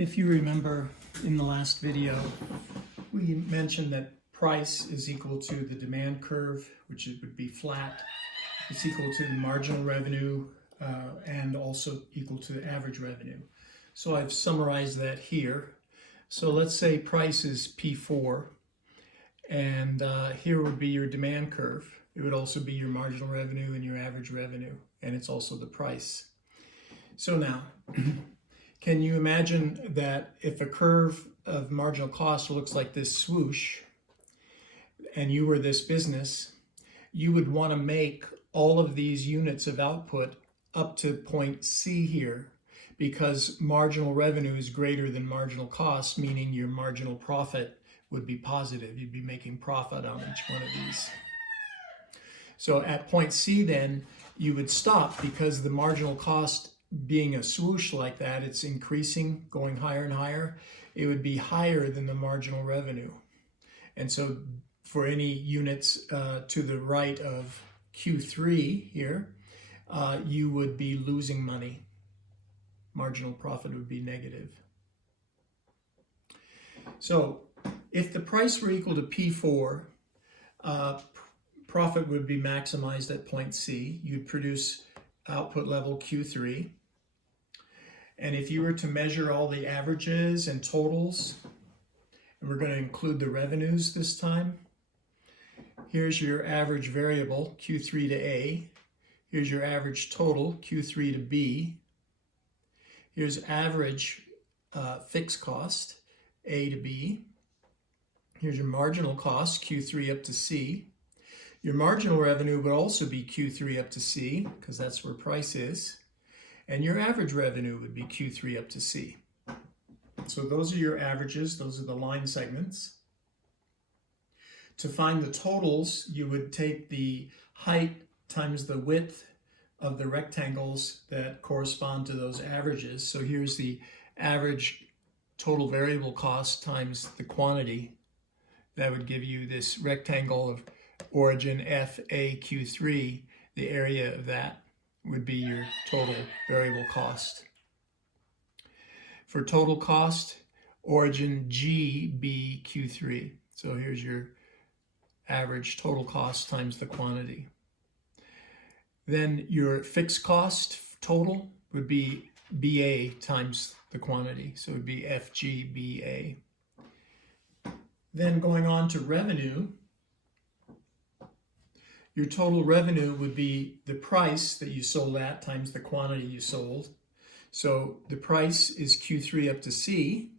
If you remember in the last video, we mentioned that price is equal to the demand curve, which it would be flat. It's equal to the marginal revenue and also equal to the average revenue. So I've summarized that here. So let's say price is P4, and here would be your demand curve. It would also be your marginal revenue and your average revenue, and it's also the price. So now, can you imagine that if a curve of marginal cost looks like this swoosh, and you were this business, you would want to make all of these units of output up to point C here, because marginal revenue is greater than marginal cost, meaning your marginal profit would be positive. You'd be making profit on each one of these. So at point C then, you would stop, because the marginal cost being a swoosh like that, it's increasing, going higher and higher. It would be higher than the marginal revenue. And so for any units to the right of Q3 here, you would be losing money. Marginal profit would be negative. So if the price were equal to P4, profit would be maximized at point C. You'd produce output level Q3. And if you were to measure all the averages and totals, and we're going to include the revenues this time, here's your average variable, Q3 to A. Here's your average total, Q3 to B. Here's average fixed cost, A to B. Here's your marginal cost, Q3 up to C. Your marginal revenue would also be Q3 up to C, because that's where price is. And your average revenue would be Q3 up to C. So those are your averages. Those are the line segments. To find the totals, you would take the height times the width of the rectangles that correspond to those averages. So here's the average total variable cost times the quantity. That would give you this rectangle of origin FAQ3. The area of that would be your total variable cost. For total cost, origin GBQ3. So here's your average total cost times the quantity. Then your fixed cost total would be BA times the quantity. So it would be FGBA. Then going on to revenue, your total revenue would be the price that you sold at times the quantity you sold. So the price is Q3 up to C,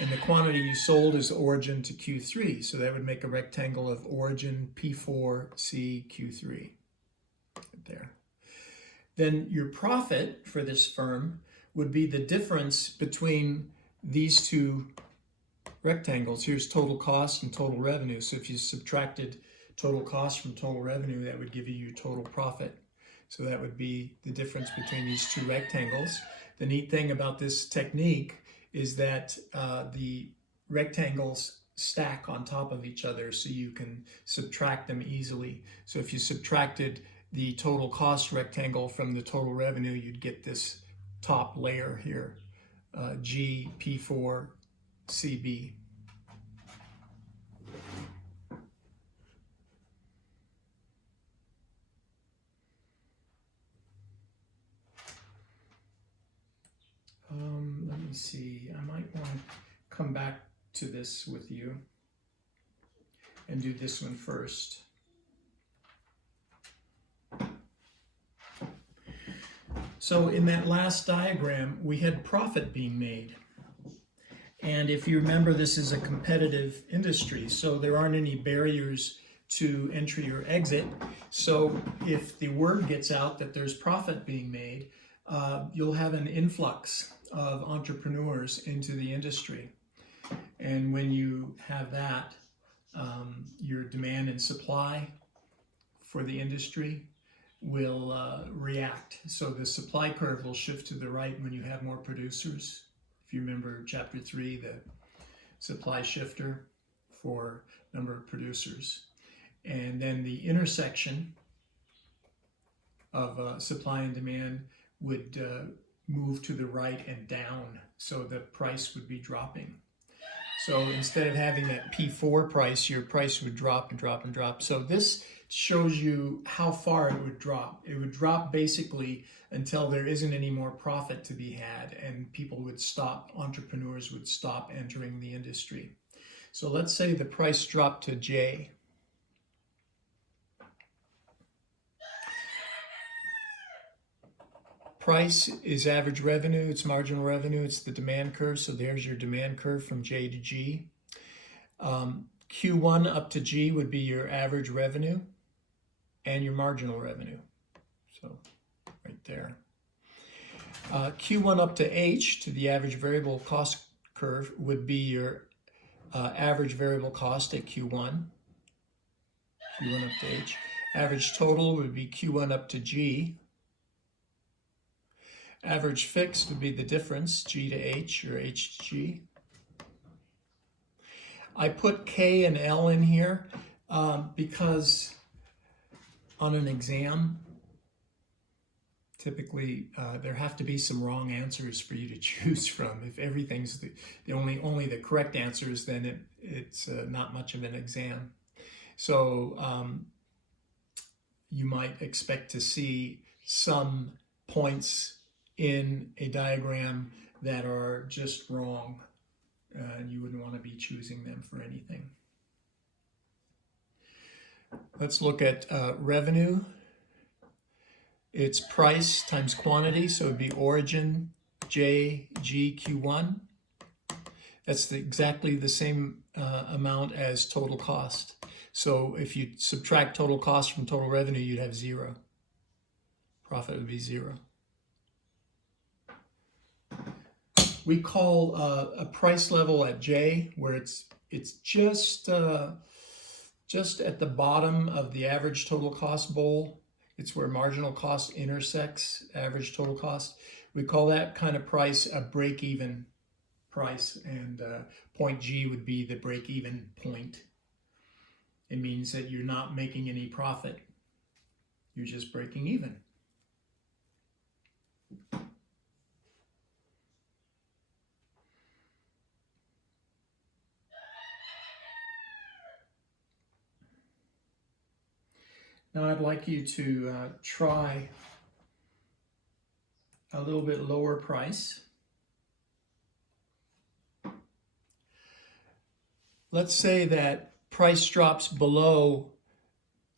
and the quantity you sold is origin to Q3. So that would make a rectangle of origin P4, C, Q3. Right there. Then your profit for this firm would be the difference between these two rectangles. Here's total cost and total revenue. So if you subtracted total cost from total revenue, that would give you your total profit. So that would be the difference between these two rectangles. The neat thing about this technique is that the rectangles stack on top of each other, so you can subtract them easily. So if you subtracted the total cost rectangle from the total revenue, you'd get this top layer here, GP4CB. Let me see, I might want to come back to this with you and do this one first. So in that last diagram, we had profit being made. And if you remember, this is a competitive industry, so there aren't any barriers to entry or exit. So if the word gets out that there's profit being made, you'll have an influx of entrepreneurs into the industry. And when you have that, your demand and supply for the industry will react. So the supply curve will shift to the right when you have more producers. If you remember chapter 3, the supply shifter for number of producers. And then the intersection of supply and demand would move to the right and down, so the price would be dropping. So instead of having that P4 price, your price would drop and drop and drop. So this shows you how far it would drop. It would drop basically until there isn't any more profit to be had, and people would stop, entrepreneurs would stop entering the industry. So let's say the price dropped to J. Price is average revenue, it's marginal revenue, it's the demand curve. So there's your demand curve from J to G. Q1 up to G would be your average revenue and your marginal revenue. So right there. Q1 up to H, to the average variable cost curve, would be your average variable cost at Q1. Q1 up to H. Average total would be Q1 up to G. Average fixed would be the difference, G to H or H to G. I put K and L in here because on an exam, typically there have to be some wrong answers for you to choose from. If everything's the only the correct answers, then it's not much of an exam. So you might expect to see some points in a diagram that are just wrong, and you wouldn't want to be choosing them for anything. Let's look at revenue. It's price times quantity, so it'd be origin J, G, Q1. That's exactly the same amount as total cost. So if you subtract total cost from total revenue, you'd have 0. Profit would be 0. We call a price level at J, where it's just at the bottom of the average total cost bowl. It's where marginal cost intersects average total cost. We call that kind of price a break-even price, and point G would be the break-even point. It means that you're not making any profit. You're just breaking even. Now I'd like you to try a little bit lower price. Let's say that price drops below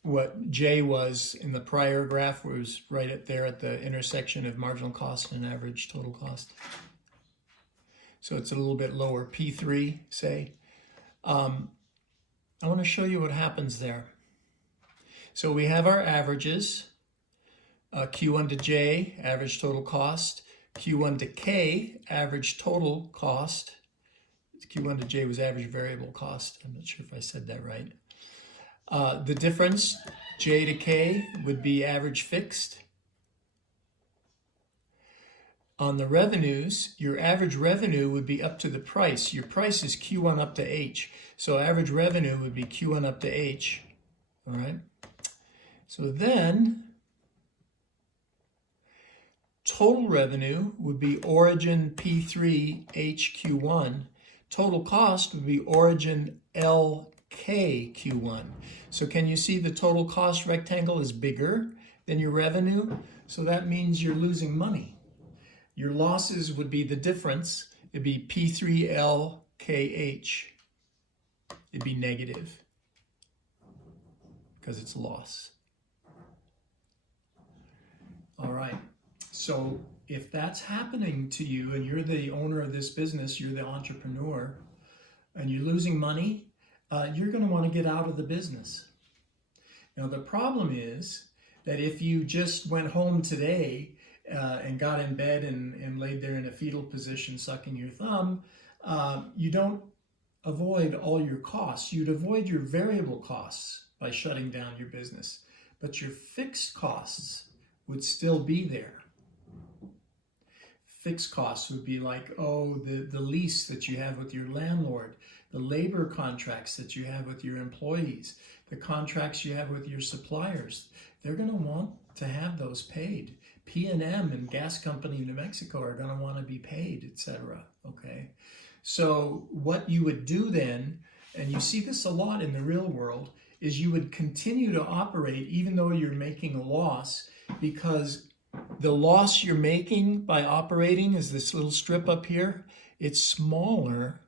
what J was in the prior graph, where it was right there at the intersection of marginal cost and average total cost. So it's a little bit lower, P3, say. I want to show you what happens there. So we have our averages, Q1 to J, average total cost, Q1 to K, average total cost. Q1 to J was average variable cost. I'm not sure if I said that right. The difference, J to K, would be average fixed. On the revenues, your average revenue would be up to the price. Your price is Q1 up to H. So average revenue would be Q1 up to H. All right. So then, total revenue would be origin P3 HQ1. Total cost would be origin LKQ1. So can you see the total cost rectangle is bigger than your revenue? So that means you're losing money. Your losses would be the difference. It'd be P3LKH. It'd be negative because it's a loss. All right, so if that's happening to you and you're the owner of this business, you're the entrepreneur, and you're losing money, you're going to want to get out of the business. Now, the problem is that if you just went home today and got in bed and laid there in a fetal position sucking your thumb, you don't avoid all your costs. You'd avoid your variable costs by shutting down your business, but your fixed costs would still be there. Fixed costs would be like, the lease that you have with your landlord, the labor contracts that you have with your employees, the contracts you have with your suppliers. They're going to want to have those paid. P&M and Gas Company of New Mexico are going to want to be paid, etc. Okay, so what you would do then, and you see this a lot in the real world, is you would continue to operate even though you're making a loss, because the loss you're making by operating is this little strip up here. It's smaller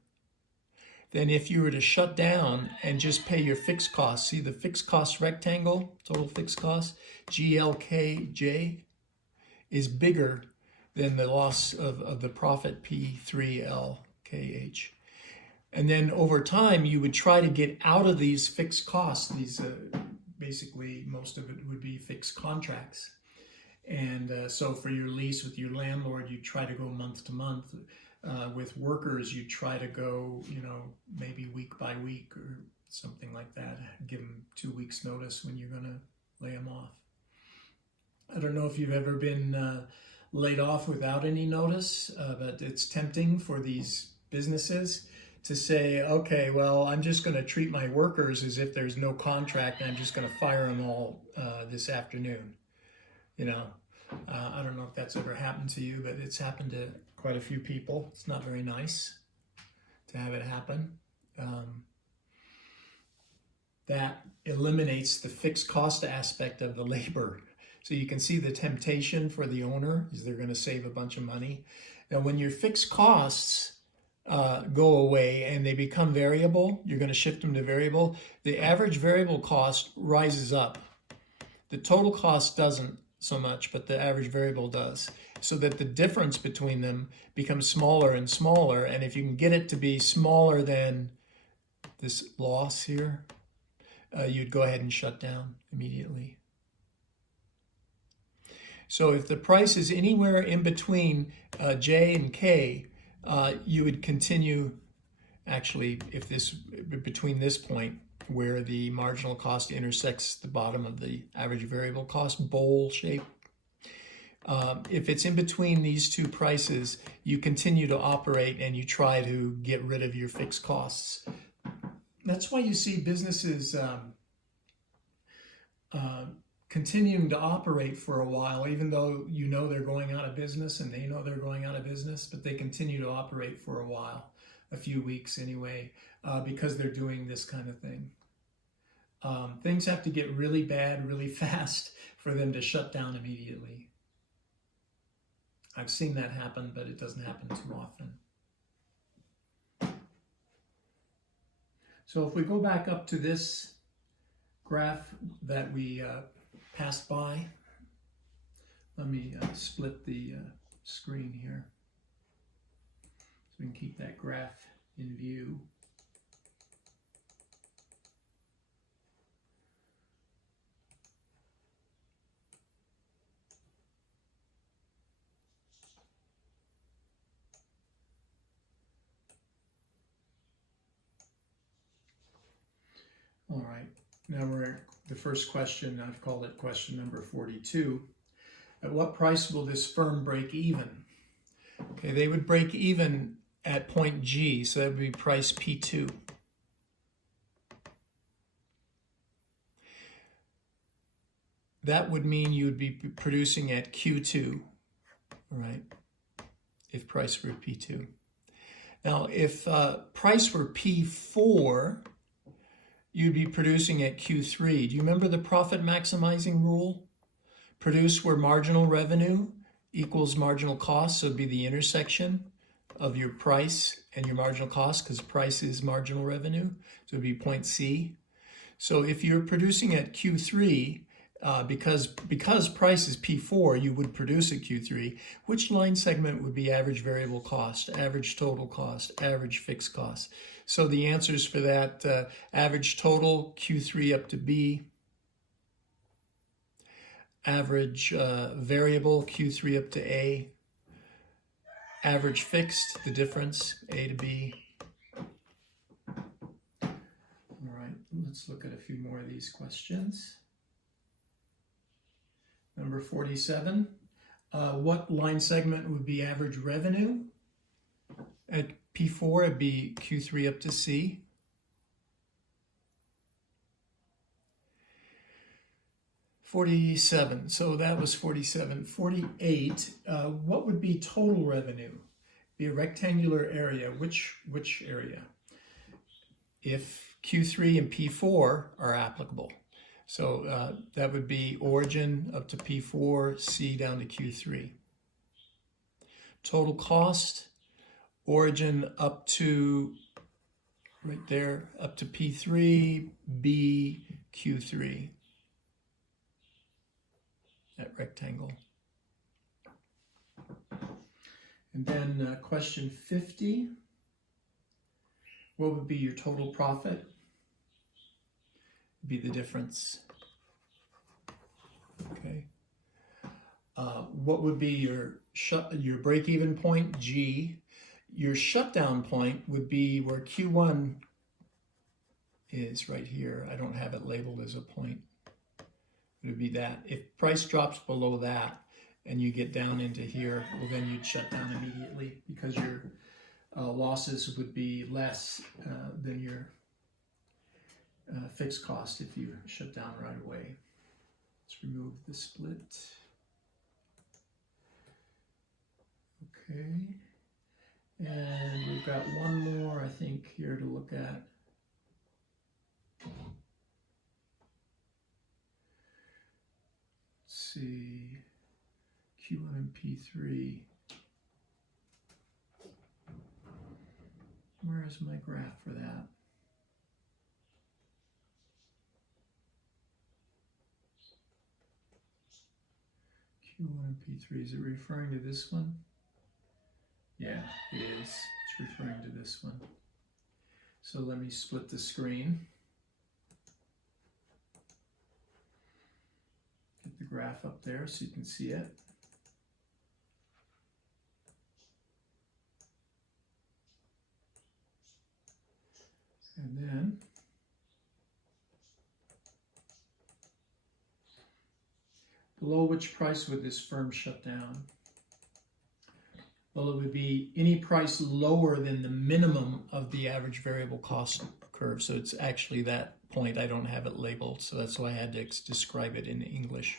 than if you were to shut down and just pay your fixed costs. See the fixed cost rectangle, total fixed cost, GLKJ, is bigger than the loss of the profit P3LKH. And then over time, you would try to get out of these fixed costs. These basically, most of it would be fixed contracts. And so for your lease with your landlord, you try to go month to month. With workers, you try to go, maybe week by week or something like that. Give them 2 weeks notice when you're going to lay them off. I don't know if you've ever been laid off without any notice, but it's tempting for these businesses to say, okay, well, I'm just going to treat my workers as if there's no contract and I'm just going to fire them all this afternoon. I don't know if that's ever happened to you, but it's happened to quite a few people. It's not very nice to have it happen. That eliminates the fixed cost aspect of the labor. So you can see the temptation for the owner is they're going to save a bunch of money. Now, when your fixed costs go away and they become variable, you're going to shift them to variable. The average variable cost rises up. The total cost doesn't so much, but the average variable does. So that the difference between them becomes smaller and smaller. And if you can get it to be smaller than this loss here, you'd go ahead and shut down immediately. So if the price is anywhere in between J and K, you would continue, actually, if this between this point where the marginal cost intersects the bottom of the average variable cost bowl shape. If it's in between these two prices, you continue to operate and you try to get rid of your fixed costs. That's why you see businesses continuing to operate for a while, even though they're going out of business and they know they're going out of business, but they continue to operate for a while, a few weeks anyway, because they're doing this kind of thing. Things have to get really bad really fast for them to shut down immediately. I've seen that happen, but it doesn't happen too often. So if we go back up to this graph that we passed by, let me split the screen here so we can keep that graph in view. All right, now we're at the first question. I've called it question number 42. At what price will this firm break even? Okay, they would break even at point G, so that would be price P2. That would mean you would be producing at Q2, right, if price were P2. Now, if price were P4, you'd be producing at Q3. Do you remember the profit maximizing rule? Produce where marginal revenue equals marginal cost, so it'd be the intersection of your price and your marginal cost, because price is marginal revenue, so it'd be point C. So if you're producing at Q3, because price is P4, you would produce at Q3. Which line segment would be average variable cost, average total cost, average fixed cost? So the answers for that, average total, Q3 up to B. Average variable, Q3 up to A. Average fixed, the difference, A to B. All right, let's look at a few more of these questions. Number 47, what line segment would be average revenue? At P4, it'd be Q3 up to C. $47, so that was 47. 48, what would be total revenue? Be a rectangular area. Which area? If Q3 and P4 are applicable. So that would be origin up to P4, C down to Q3. Total cost, origin up to, right there, up to P3, B, Q3. That rectangle. And then question 50, what would be your total profit? Be the difference. Okay. What would be your break-even point, G? Your shutdown point would be where Q1 is right here. I don't have it labeled as a point. It would be that. If price drops below that and you get down into here, well, then you'd shut down immediately because your losses would be less than your fixed cost if you shut down right away. Let's remove the split. Okay. And we've got one more, I think, here to look at. Let's see, Q1 and P3. Where is my graph for that? Q1 and P3, is it referring to this one? Yeah, it is. It's referring to this one. So let me split the screen. Get the graph up there so you can see it. And then below which price would this firm shut down? Well, it would be any price lower than the minimum of the average variable cost curve. So it's actually that point. I don't have it labeled, so that's why I had to describe it in English.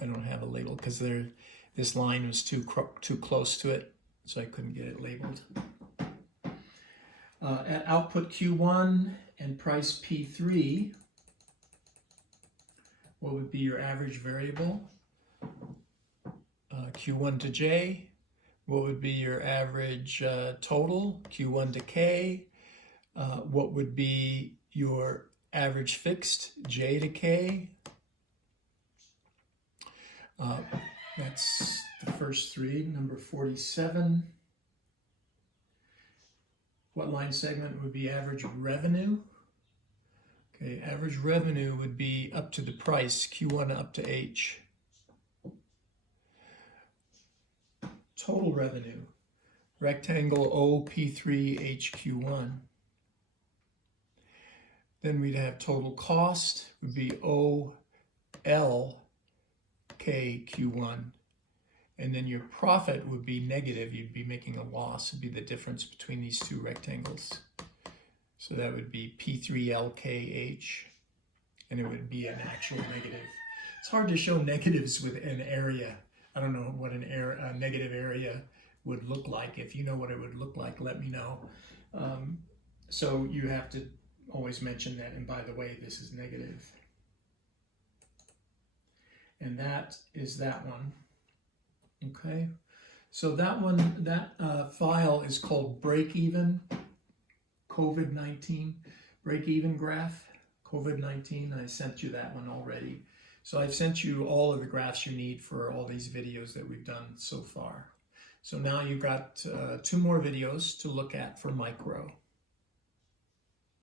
I don't have a label because this line was too close to it, so I couldn't get it labeled. At output Q1 and price P3, what would be your average variable? Q1 to J. What would be your average total, Q1 to K? What would be your average fixed, J to K? That's the first three, number 47. What line segment would be average revenue? Okay, average revenue would be up to the price, Q1 up to H. Total revenue, rectangle O, P3, HQ1. Then we'd have total cost, would be O, L, K, Q1. And then your profit would be negative. You'd be making a loss. It'd be the difference between these two rectangles. So that would be P3LKH, and it would be an actual negative. It's hard to show negatives with an area. I don't know what a negative area would look like. If you know what it would look like, let me know. So you have to always mention that, and by the way, this is negative. And that is that one. Okay, so that one, that file is called break-even, COVID-19, break-even graph, COVID-19. I sent you that one already. So I've sent you all of the graphs you need for all these videos that we've done so far. So now you've got 2 more videos to look at for micro.